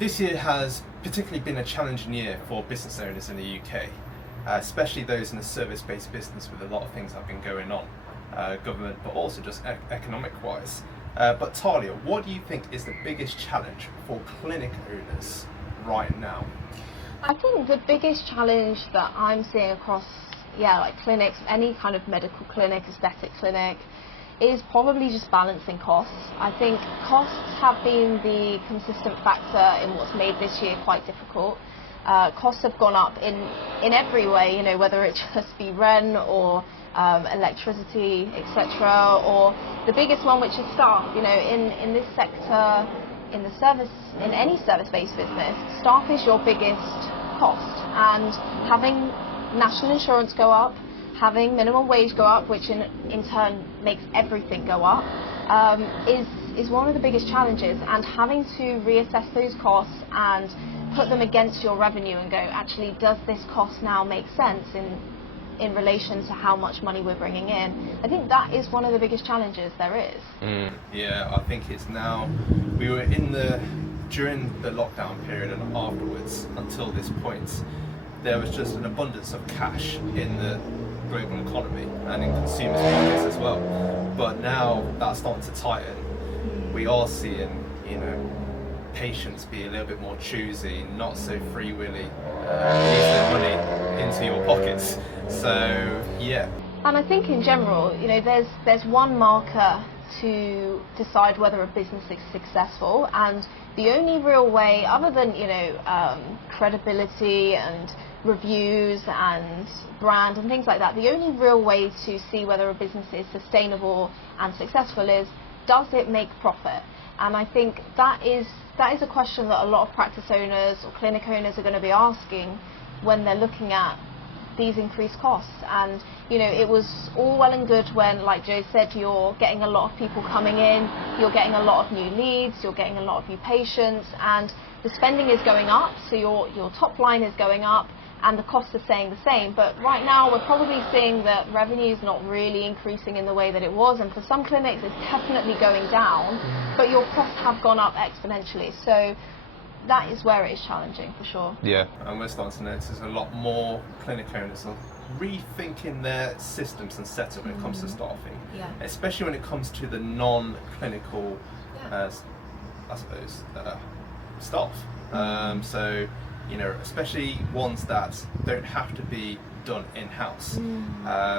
This year has particularly been a challenging year for business owners in the UK, especially those in a service-based business with a lot of things that have been going on, government, but also just economic-wise. But Talia, what do you think is the biggest challenge for clinic owners right now? I think the biggest challenge that I'm seeing across, like clinics, any kind of medical clinic, aesthetic clinic, is probably just balancing costs. I think costs have been the consistent factor in what's made this year quite difficult. Costs have gone up in every way, whether it just be rent or electricity, etc., or the biggest one, which is staff. In this sector, in any service-based business, staff is your biggest cost, and having national insurance go up, having minimum wage go up, which in turn makes everything go up, is one of the biggest challenges. And having to reassess those costs and put them against your revenue and go, actually, does this cost now make sense in relation to how much money we're bringing in? I think that is one of the biggest challenges there is. Yeah, I think it's now, we were during the lockdown period and afterwards until this point, there was just an abundance of cash in the global economy and in consumers' pockets as well. But now that's starting to tighten. We are seeing, patients be a little bit more choosy, not so free-willy, use their money into your pockets. So yeah. And I think in general, there's one marker to decide whether a business is successful, and the only real way, other than credibility and reviews and brand and things like that, the only real way to see whether a business is sustainable and successful is, does it make profit? And I think that is a question that a lot of practice owners or clinic owners are going to be asking when they're looking at these increased costs. And it was all well and good when, like Joe said, you're getting a lot of people coming in, you're getting a lot of new leads, you're getting a lot of new patients, and the spending is going up, so your top line is going up and the costs are staying the same. But right now we're probably seeing that revenue is not really increasing in the way that it was, and for some clinics it's definitely going down, but your costs have gone up exponentially. So that is where it is challenging, for sure. Yeah, and we're starting to notice a lot more clinic owners are rethinking their systems and setup when it comes to staffing, especially when it comes to the non-clinical, I suppose, staff. So, especially ones that don't have to be done in-house,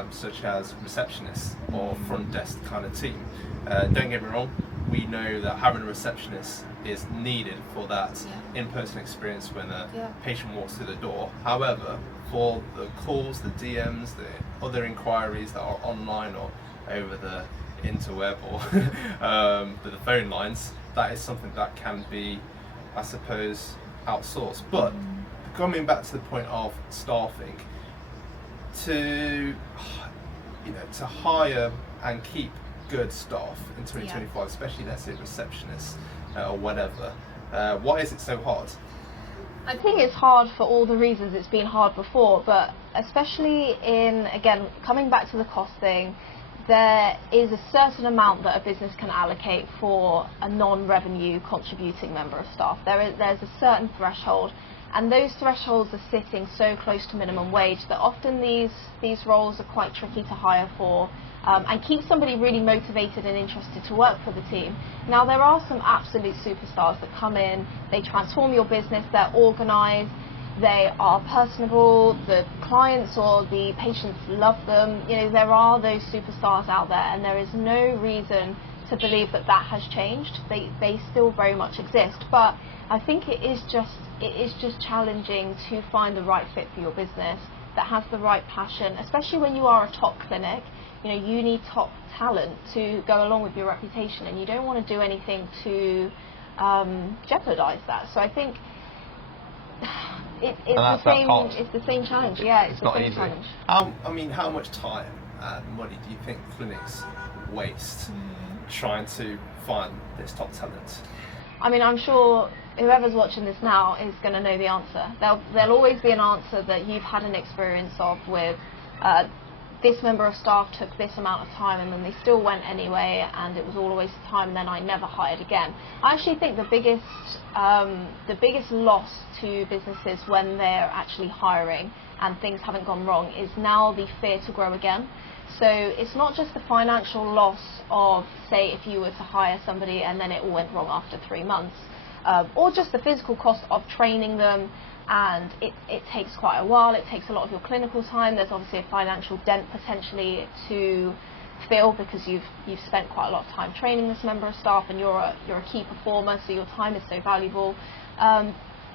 such as receptionists or front desk kind of team. Don't get me wrong, we know that having a receptionist is needed for that in-person experience when a patient walks through the door. However, for the calls, the DMs, the other inquiries that are online or over the interweb or the phone lines, that is something that can be, I suppose, outsourced. But coming back to the point of staffing, to hire and keep good staff in 2025, especially let's say receptionists or whatever, why is it so hard? I think it's hard for all the reasons it's been hard before, but especially again, coming back to the cost thing, there is a certain amount that a business can allocate for a non-revenue contributing member of staff. There's a certain threshold, and those thresholds are sitting so close to minimum wage that often these roles are quite tricky to hire for, and keep somebody really motivated and interested to work for the team. Now, there are some absolute superstars that come in, they transform your business, they're organised, they are personable, the clients or the patients love them. There are those superstars out there, and there is no reason to believe that has changed. They still very much exist, but I think it is just challenging to find the right fit for your business that has the right passion, especially when you are a top clinic. You need top talent to go along with your reputation, and you don't want to do anything to jeopardize that. So I think it's the same challenge. Yeah, it's the same challenge. How much time and money do you think clinics waste trying to find this top talent? I'm sure whoever's watching this now is going to know the answer. There'll always be an answer that you've had an experience of with this member of staff took this amount of time and then they still went anyway and it was all a waste of time and then I never hired again. I actually think the biggest loss to businesses when they're actually hiring and things haven't gone wrong is now the fear to grow again. So it's not just the financial loss of, say, if you were to hire somebody and then it all went wrong after 3 months, or just the physical cost of training them, and it takes quite a while, it takes a lot of your clinical time. There's obviously a financial dent potentially to fill because you've spent quite a lot of time training this member of staff and you're a key performer, so your time is so valuable.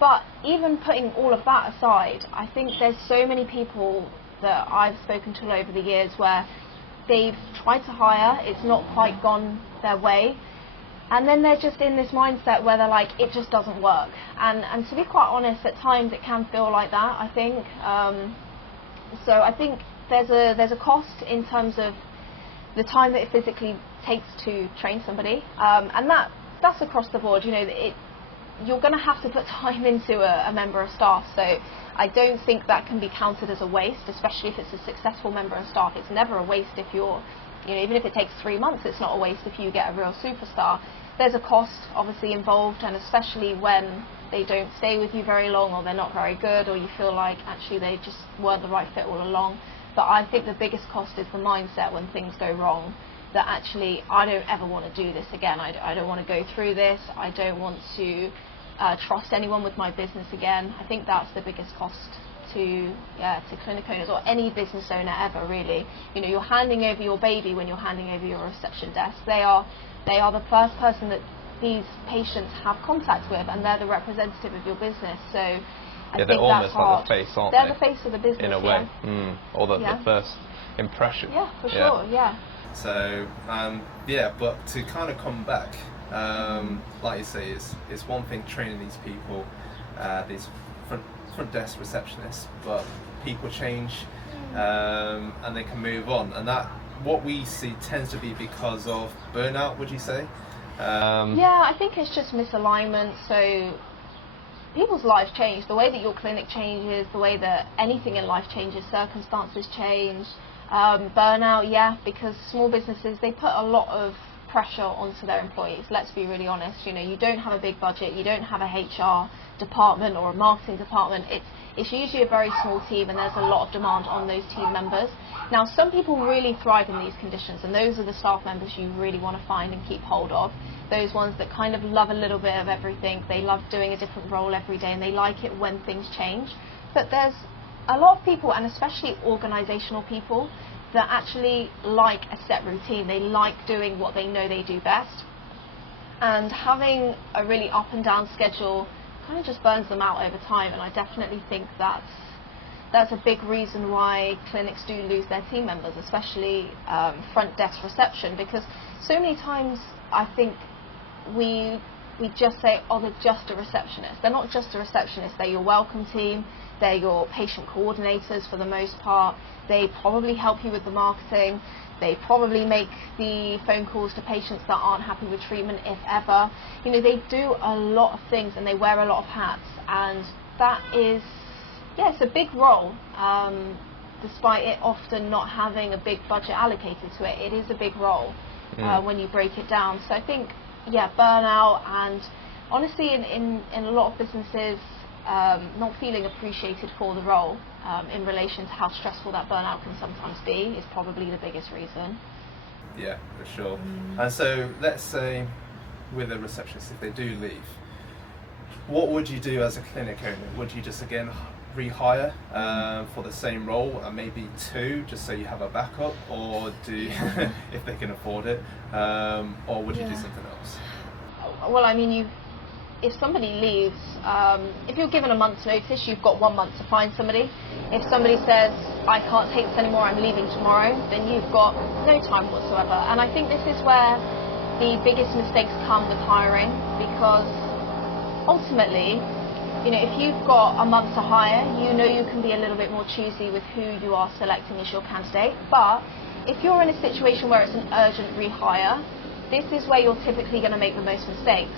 But even putting all of that aside, I think there's so many people that I've spoken to over the years where they've tried to hire, it's not quite gone their way, and then they're just in this mindset where they're like, it just doesn't work. And to be quite honest, at times it can feel like that, I think. So I think there's a cost in terms of the time that it physically takes to train somebody, and that's across the board. You know, you're going to have to put time into a member of staff, so I don't think that can be counted as a waste, especially if it's a successful member of staff. It's never a waste if you're, you know, even if it takes 3 months, it's not a waste if you get a real superstar. There's a cost obviously involved, and especially when they don't stay with you very long, or they're not very good, or you feel like actually they just weren't the right fit all along. But I think the biggest cost is the mindset when things go wrong, that actually I don't ever want to do this again. I don't want to go through this. I don't want to trust anyone with my business again. I think that's the biggest cost to clinic owners or any business owner ever, really. You know, you're handing over your baby when you're handing over your reception desk. They are the first person that these patients have contact with, and they're the representative of your business. So I think they're almost that's hard. Like the face, aren't they're they? the face of the business, in a way. Or the first impression. Yeah, for sure. Yeah. So but to kind of come back, like you say, it's one thing training these people, these front desk receptionists, but people change, and they can move on, and that what we see tends to be because of burnout, would you say? I think it's just misalignment. So people's lives change, the way that your clinic changes, the way that anything in life changes, circumstances change. Burnout, because small businesses, they put a lot of pressure onto their employees. Let's be really honest. You know, you don't have a big budget, you don't have a HR department or a marketing department. It's usually a very small team, and there's a lot of demand on those team members. Now, some people really thrive in these conditions, and those are the staff members you really want to find and keep hold of. Those ones that kind of love a little bit of everything. They love doing a different role every day, and they like it when things change. But there's a lot of people, and especially organisational people, that actually like a set routine. They like doing what they know they do best, and having a really up and down schedule kind of just burns them out over time. And I definitely think that's a big reason why clinics do lose their team members, especially front desk reception, because so many times I think we just say, oh, they're just a receptionist. They're not just a receptionist, they're your welcome team, they're your patient coordinators for the most part. They probably help you with the marketing, they probably make the phone calls to patients that aren't happy with treatment, if ever. You know, they do a lot of things and they wear a lot of hats, and that is, it's a big role. Despite it often not having a big budget allocated to it, it is a big role when you break it down. So I think, burnout, and honestly in a lot of businesses, not feeling appreciated for the role in relation to how stressful that burnout can sometimes be is probably the biggest reason. Yeah, for sure. And so let's say with a receptionist, if they do leave, what would you do as a clinic owner? Would you just again rehire for the same role, and maybe 2, just so you have a backup, or do if they can afford it, or would you do something else? Well, I mean, if somebody leaves, if you're given a month's notice, you've got 1 month to find somebody. If somebody says, I can't take this anymore, I'm leaving tomorrow, then you've got no time whatsoever. And I think this is where the biggest mistakes come with hiring, because ultimately, you know, if you've got a month to hire, you know you can be a little bit more choosy with who you are selecting as your candidate. But if you're in a situation where it's an urgent rehire, this is where you're typically going to make the most mistakes.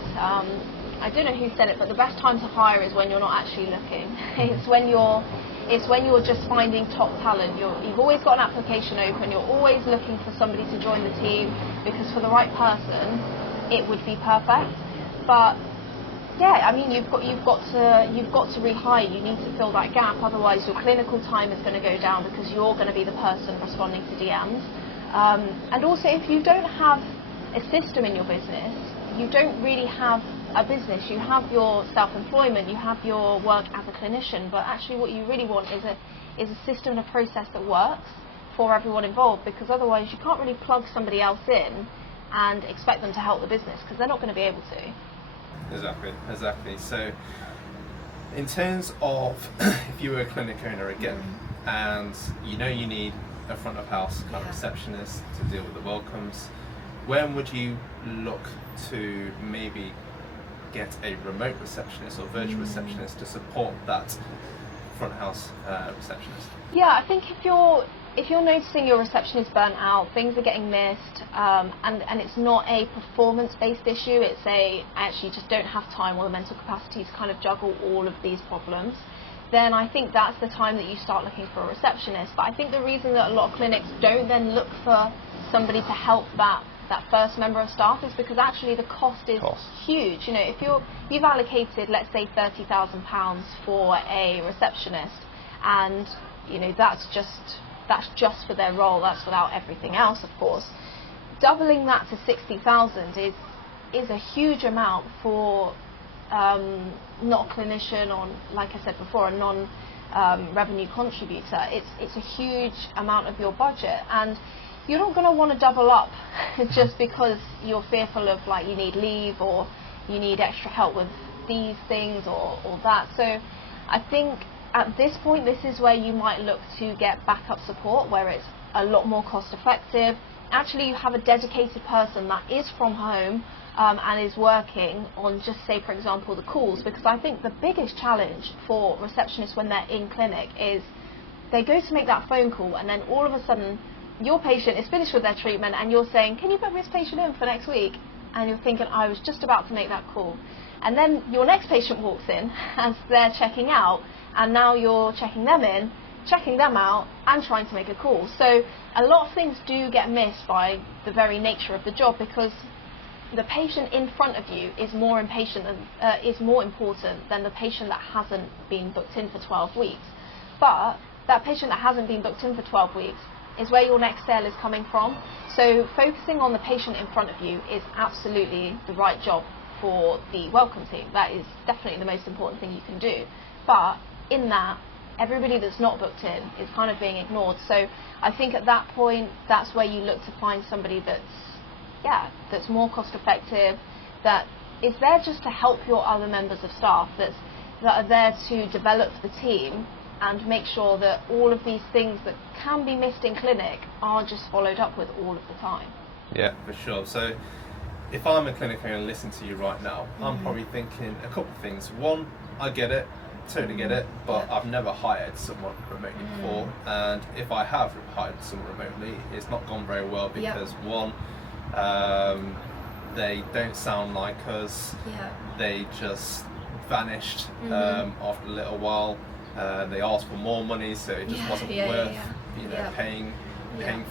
I don't know who said it, but the best time to hire is when you're not actually looking. It's when you're It's when you're just finding top talent. You've always got an application open. You're always looking for somebody to join the team, because for the right person, it would be perfect. But yeah, I mean, you've got to rehire. You need to fill that gap. Otherwise, your clinical time is going to go down, because you're going to be the person responding to DMs. And also, if you don't have a system in your business, you don't really have a business. You have your self-employment, you have your work as a clinician, but actually what you really want is a system and a process that works for everyone involved, because otherwise you can't really plug somebody else in and expect them to help the business, because they're not going to be able to. Exactly. So in terms of if you were a clinic owner again, and you need a front of house kind of receptionist to deal with the welcomes, when would you look to maybe get a remote receptionist or virtual receptionist to support that front house receptionist? Yeah, I think if you're noticing your receptionist burnt out, things are getting missed, and it's not a performance-based issue, it's I actually just don't have time or the mental capacity to kind of juggle all of these problems, then I think that's the time that you start looking for a receptionist. But I think the reason that a lot of clinics don't then look for somebody to help that first member of staff is because actually the cost is huge. If you've allocated, let's say, £30,000 for a receptionist, and that's just for their role, that's without everything else, of course. Doubling that to 60,000 is a huge amount for not a clinician, or, like I said before, a non-revenue contributor. It's a huge amount of your budget, and you're not going to want to double up just because you're fearful of, like, you need leave or you need extra help with these things or that. So I think at this point, this is where you might look to get backup support, where it's a lot more cost effective. Actually, you have a dedicated person that is from home and is working on, just say, for example, the calls, because I think the biggest challenge for receptionists when they're in clinic is they go to make that phone call, and then all of a sudden your patient is finished with their treatment and you're saying, can you put this patient in for next week? And you're thinking, I was just about to make that call. And then your next patient walks in as they're checking out, and now you're checking them in, checking them out, and trying to make a call. So a lot of things do get missed by the very nature of the job, because the patient in front of you is more important than the patient that hasn't been booked in for 12 weeks. But that patient that hasn't been booked in for 12 weeks is where your next sale is coming from. So focusing on the patient in front of you is absolutely the right job for the welcome team. That is definitely the most important thing you can do. But in that, everybody that's not booked in is kind of being ignored. So I think at that point, that's where you look to find somebody that's more cost effective, that is there just to help your other members of staff, that are there to develop the team and make sure that all of these things that can be missed in clinic are just followed up with all of the time. Yeah, for sure. So if I'm a clinic owner and listening to you right now, I'm probably thinking a couple of things. One, I get it, totally get it, but I've never hired someone remotely before, and if I have hired someone remotely, it's not gone very well, because one, they don't sound like us, they just vanished after a little while. They asked for more money, so it just wasn't worth paying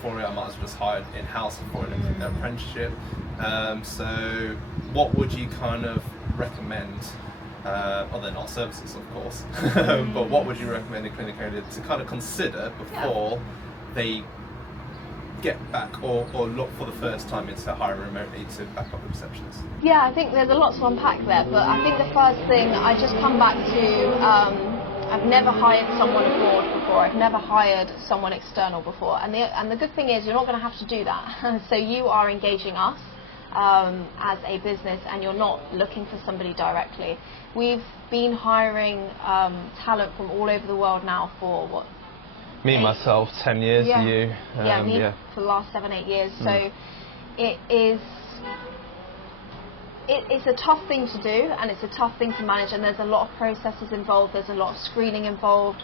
for it. I might as well just hire in-house for an apprenticeship. So what would you kind of recommend, they're not services, of course, but what would you recommend a clinic owner to kind of consider before they get back or look for the first time into hiring remotely to back up the receptionist? Yeah, I think there's a lot to unpack there, but I think the first thing, I just come back to, I've never hired someone abroad before, I've never hired someone external before, and the good thing is you're not going to have to do that. So you are engaging us as a business, and you're not looking for somebody directly. We've been hiring talent from all over the world now for what? Me, myself, 10 years, you? Me for the last 7-8 years. So it's a tough thing to do, and it's a tough thing to manage, and there's a lot of processes involved, there's a lot of screening involved.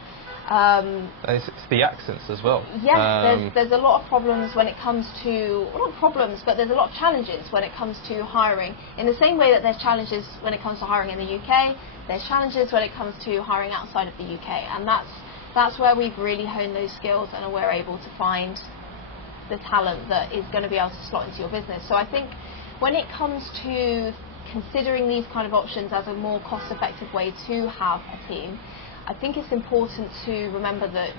It's the accents as well. Yes, there's a lot of problems when it comes to, well, not problems, but there's a lot of challenges when it comes to hiring. In the same way that there's challenges when it comes to hiring in the UK, there's challenges when it comes to hiring outside of the UK, and that's that's where we've really honed those skills and we're able to find the talent that is going to be able to slot into your business. So I think when it comes to considering these kind of options as a more cost-effective way to have a team, I think it's important to remember that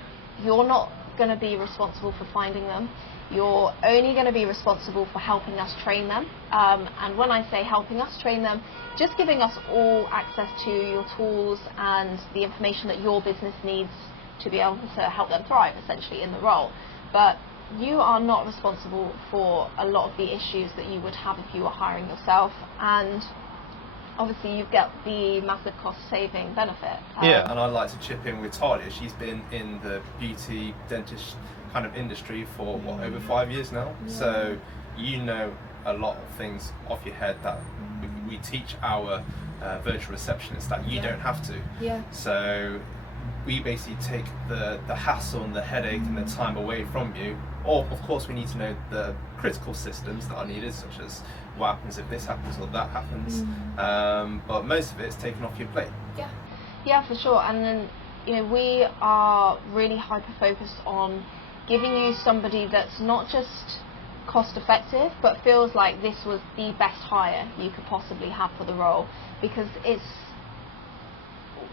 you're not going to be responsible for finding them. You're only going to be responsible for helping us train them. And when I say helping us train them, just giving us all access to your tools and the information that your business needs to be able to help them thrive, essentially, in the role. But you are not responsible for a lot of the issues that you would have if you were hiring yourself. And obviously you get the massive cost-saving benefit. Yeah, and I'd like to chip in with Talia. She's been in the beauty, dentist kind of industry for, over 5 years now? Yeah. So you know a lot of things off your head that we teach our virtual receptionists that you don't have to. Yeah. So we basically take the hassle and the headache and the time away from you. Or, of course, we need to know the critical systems that are needed, such as what happens if this happens or that happens. But most of it is taken off your plate. Yeah, for sure. And then, we are really hyper-focused on giving you somebody that's not just cost-effective, but feels like this was the best hire you could possibly have for the role. Because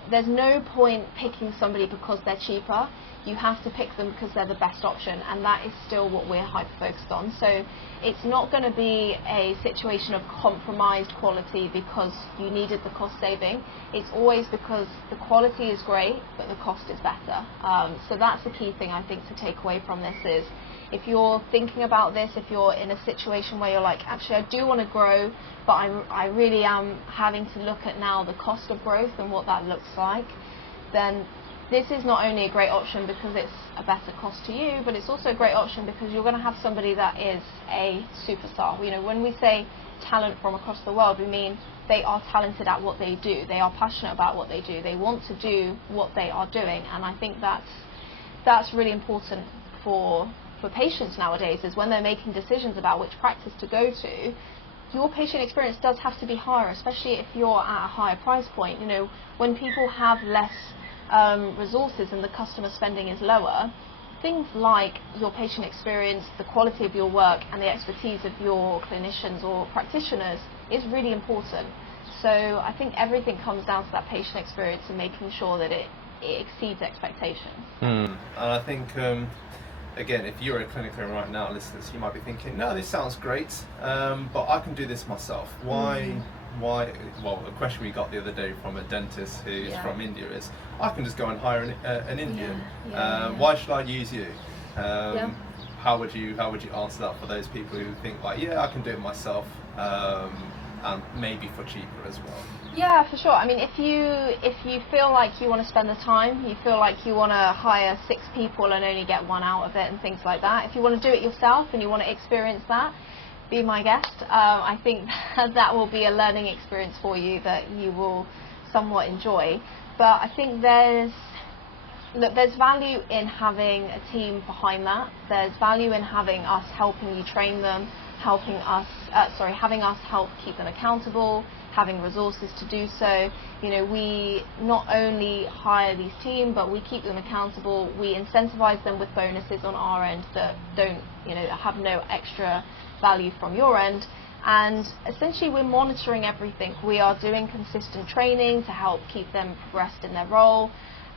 there's no point picking somebody because they're cheaper. You have to pick them because they're the best option, and that is still what we're hyper-focused on. So it's not going to be a situation of compromised quality because you needed the cost saving. It's always because the quality is great, but the cost is better. So that's the key thing, I think, to take away from this is, if you're thinking about this, if you're in a situation where you're like, actually, I do want to grow, but I really am having to look at now the cost of growth and what that looks like, then this is not only a great option because it's a better cost to you, but it's also a great option because you're going to have somebody that is a superstar. When we say talent from across the world, we mean they are talented at what they do. They are passionate about what they do. They want to do what they are doing. And I think that's really important for patients nowadays, is when they're making decisions about which practice to go to, your patient experience does have to be higher, especially if you're at a higher price point. When people have less resources and the customer spending is lower, things like your patient experience, the quality of your work and the expertise of your clinicians or practitioners is really important. So I think everything comes down to that patient experience and making sure that it exceeds expectations. And I think again, if you're a clinician right now, listeners, you might be thinking, no, this sounds great, but I can do this myself. Why? Well, a question we got the other day from a dentist who's from India is, I can just go and hire an Indian. Why should I use you? How would you answer that for those people who think like, I can do it myself, and maybe for cheaper as well? Yeah, for sure. I mean, if you feel like you want to spend the time, you feel like you want to hire 6 people and only get 1 out of it and things like that, if you want to do it yourself and you want to experience that, be my guest. I think that will be a learning experience for you that you will somewhat enjoy. But I think there's value in having a team behind that. There's value in having us helping you train them, having us help keep them accountable, having resources to do so. We not only hire these team, but we keep them accountable. We incentivize them with bonuses on our end that don't, have no extra value from your end. And essentially we're monitoring everything. We are doing consistent training to help keep them progressed in their role.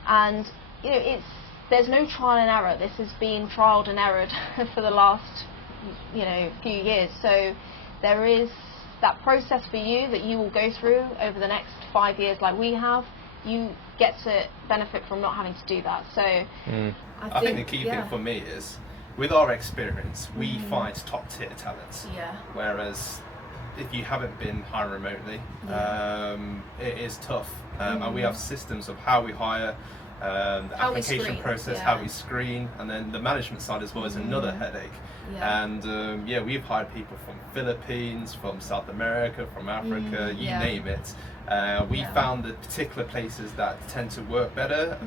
And there's no trial and error. This has been trialed and errored for the last few years. So there is that process for you that you will go through over the next 5 years like we have. You get to benefit from not having to do that. So I think the key thing for me is, with our experience, we find top tier talents. Whereas if you haven't been hiring remotely, it is tough. And we have systems of how we hire, the application process, how we screen, and then the management side as well is another headache. And we've hired people from Philippines, from South America, from Africa, you name it. We found the particular places that tend to work better.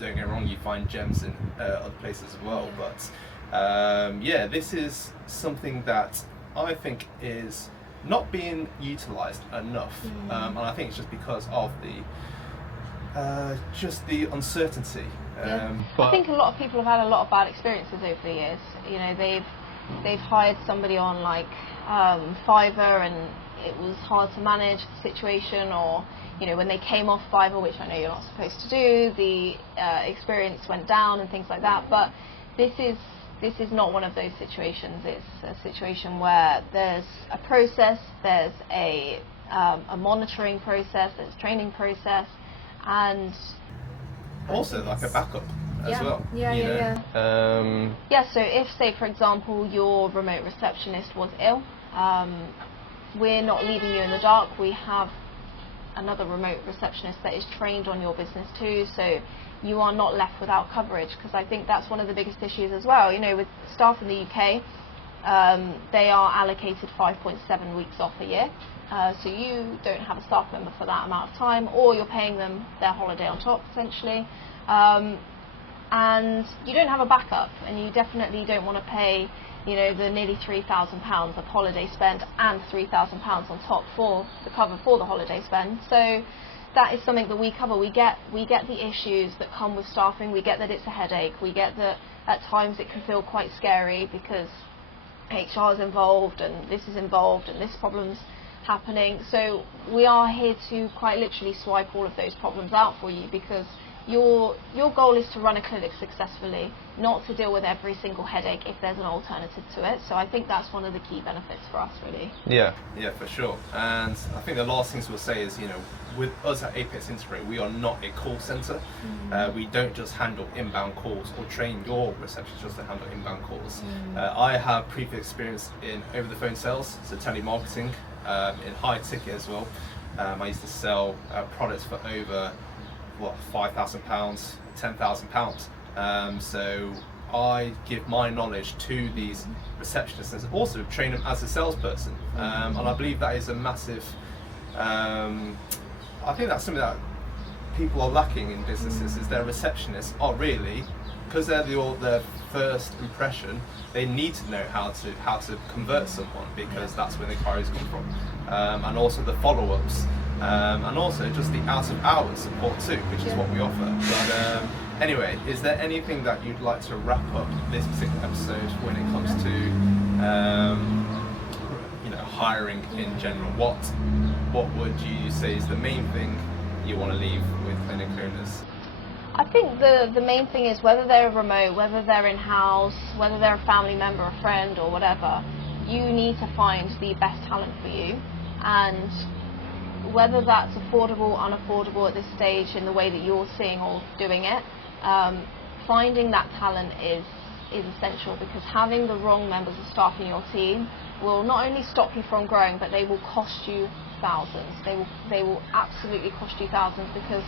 Don't get me wrong, you find gems in other places as well. But this is something that I think is not being utilised enough. And I think it's just because of the uncertainty I think a lot of people have had a lot of bad experiences over the years. You know, they've hired somebody on like Fiverr, and it was hard to manage the situation, or you know, when they came off Fiverr, which I know you're not supposed to do, the experience went down and things like that. But this is not one of those situations. It's a situation where there's a process, there's a monitoring process, there's a training process, and also like a backup as well. Yeah. So if, say, for example, your remote receptionist was ill, we're not leaving you in the dark. We have another remote receptionist that is trained on your business too, so you are not left without coverage, because I think that's one of the biggest issues as well. You know, with staff in the UK, they are allocated 5.7 weeks off a year, so you don't have a staff member for that amount of time, or you're paying them their holiday on top, essentially, and you don't have a backup, and you definitely don't want to pay, you know, the nearly £3,000 of holiday spend and £3,000 on top for the cover for the holiday spend. So that is something that we cover. We get the issues that come with staffing. We get that it's a headache. We get that at times it can feel quite scary because HR is involved and this is involved and this problem's happening. So we are here to quite literally swipe all of those problems out for you, because your goal is to run a clinic successfully, not to deal with every single headache if there's an alternative to it. So I think that's one of the key benefits for us, really. Yeah, for sure. And I think the last things we'll say is, you know, with us at Apex Integrate, we are not a call centre. We don't just handle inbound calls or train your receptionist just to handle inbound calls. I have previous experience in over-the-phone sales, so telemarketing, in high ticket as well. I used to sell products for over £5,000, £10,000. So I give my knowledge to these receptionists and also train them as a salesperson. And I believe that is a massive, I think that's something that people are lacking in businesses, is their receptionists are really, because they're their first impression, they need to know how to convert someone, because that's where the inquiries come from. And also the follow-ups. And also just the out of hours support too, which is what we offer. But anyway, is there anything that you'd like to wrap up this particular episode when it comes to you know, hiring in general? What would you say is the main thing you want to leave with clinic owners? I think the main thing is, whether they're remote, whether they're in-house, whether they're a family member, a friend or whatever, you need to find the best talent for you. And whether that's affordable, unaffordable at this stage in the way that you're seeing or doing it, finding that talent is essential, because having the wrong members of staff in your team will not only stop you from growing, but they will cost you thousands. They will absolutely cost you thousands, because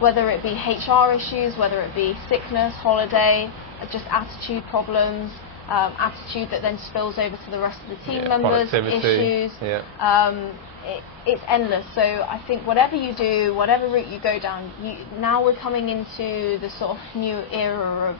whether it be HR issues, whether it be sickness, holiday, just attitude problems, attitude that then spills over to the rest of the team members, issues. It's endless. So I think whatever you do, whatever route you go down, now we're coming into the sort of new era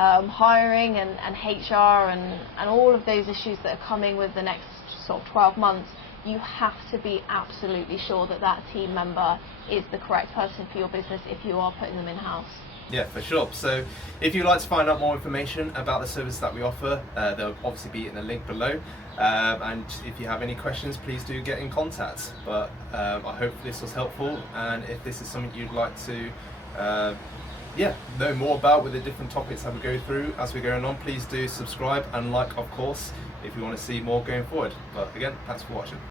of hiring and HR and all of those issues that are coming with the next sort of 12 months. You have to be absolutely sure that that team member is the correct person for your business if you are putting them in-house. Yeah, for sure. So if you'd like to find out more information about the service that we offer, they'll obviously be in the link below. And if you have any questions, please do get in contact. But I hope this was helpful, and if this is something you'd like to know more about with the different topics that we go through as we're going on, please do subscribe and like, of course, if you want to see more going forward. But again, thanks for watching.